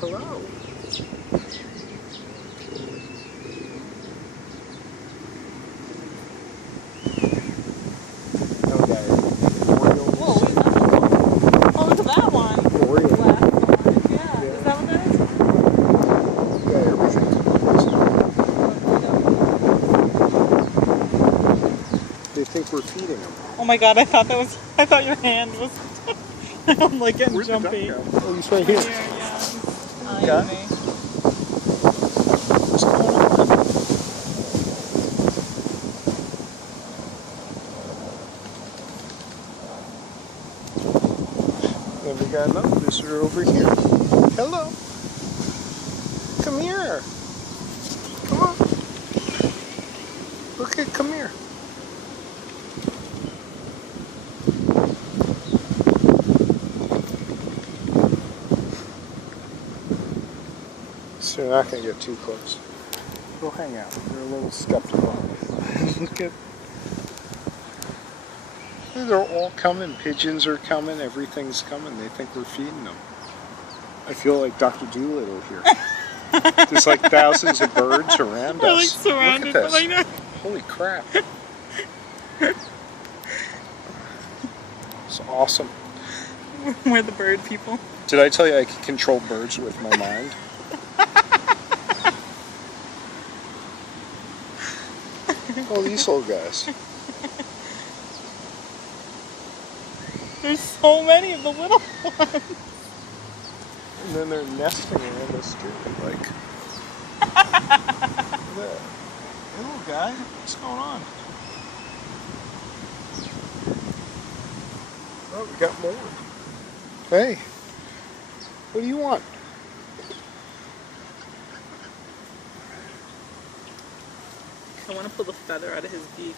hello. Oh, guys. Orioles. Whoa, wait, that's a one. Oh, look at that one. Orioles. Black and orange, yeah. Is that what that is? Yeah, everything's They think we're feeding them. Oh my god, I thought your hand was I'm like getting Where'd the duck jumpy. go? Oh, he's right here. Yeah. Eyeing Okay. me. What's going on? Then we got another visitor over here. Hello. Come here. Come on. Come here. So you're not going to get too close. Go hang out. They're a little skeptical. Look at. They're all coming. Pigeons are coming. Everything's coming. They think we're feeding them. I feel like Dr. Doolittle here. There's like thousands of birds around We're like us. surrounded Look at by this. like Holy crap. It's awesome. We're the bird people. Did I tell you I could control birds with my mind? Oh, these little guys. There's so many of the little ones. And then they're nesting around the street, like. Look at that. Hey, little guy, what's going on? Oh, we got more. Hey, what do you want? I want to pull the feather out of his beak.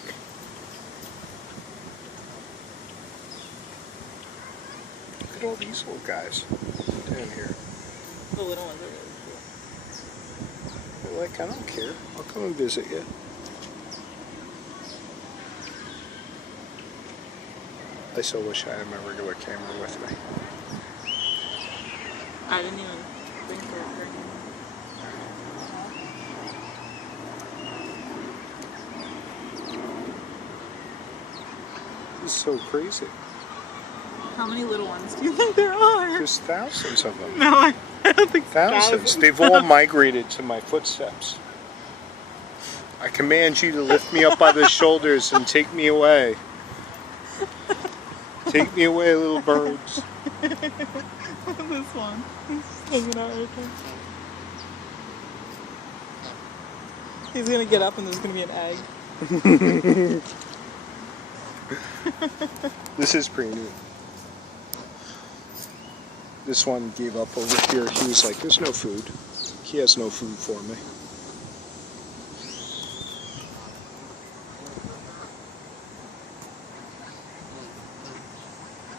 Look at all these little guys down here. The little ones are really cool. They're like, I don't care. I'll come and visit you. I so wish I had my regular camera with me. I didn't even think for it. This is so crazy. How many little ones do you think there are? There's thousands of them. No, I don't think Thousands. They've all migrated to my footsteps. I command you to lift me up by the shoulders and take me away. Take me away, little birds. This one. He's hanging out right there. He's gonna get up and there's gonna be an egg. This is pretty neat. This one gave up over here. He was like, there's no food. He has no food for me.